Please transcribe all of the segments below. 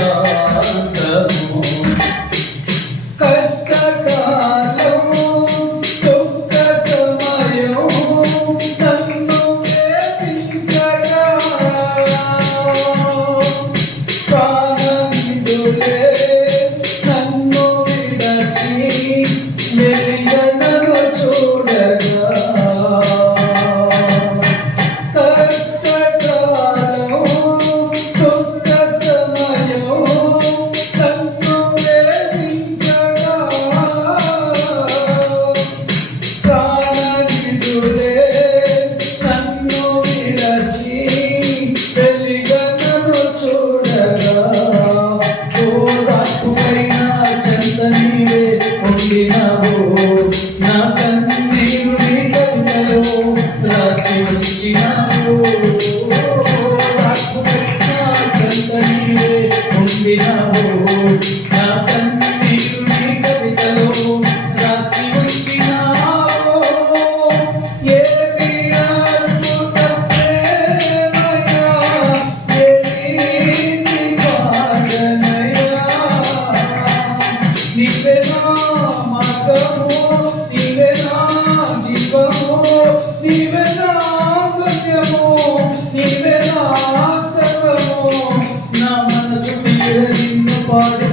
జీవితాంతము కష్టకాలము దుఃఖ సమయము నన్ను వేధించగా ప్రాణమిదులే నన్ను విడచి మెలిగనను చూ నా కన్నీరుడి కన్నలో రాసి ఉంచినావు నాకు పెట్టినా కన్నీరే ఉండినావు por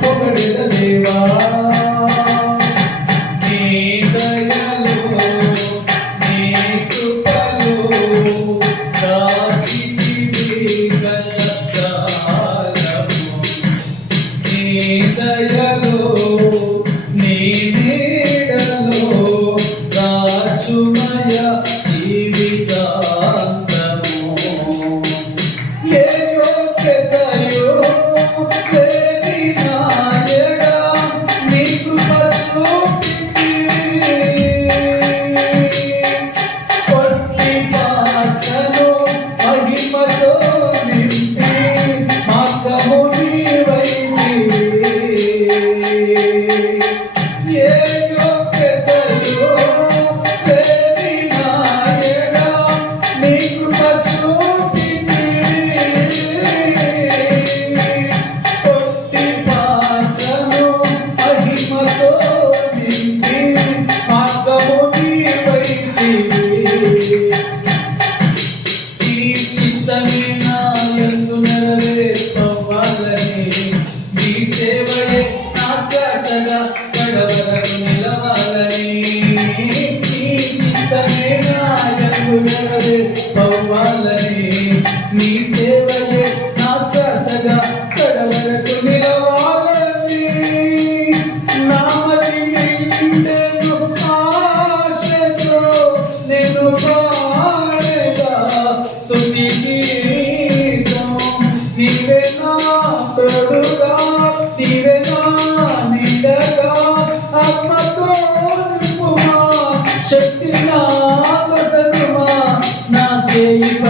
సేవలే పవ్వాలని నీ సేవలే నా శాసగా కడవరకు నిలవాలని. నామని నేను ఆశతో నేను పాడగా స్తుతి నీవే నా Yeah, you.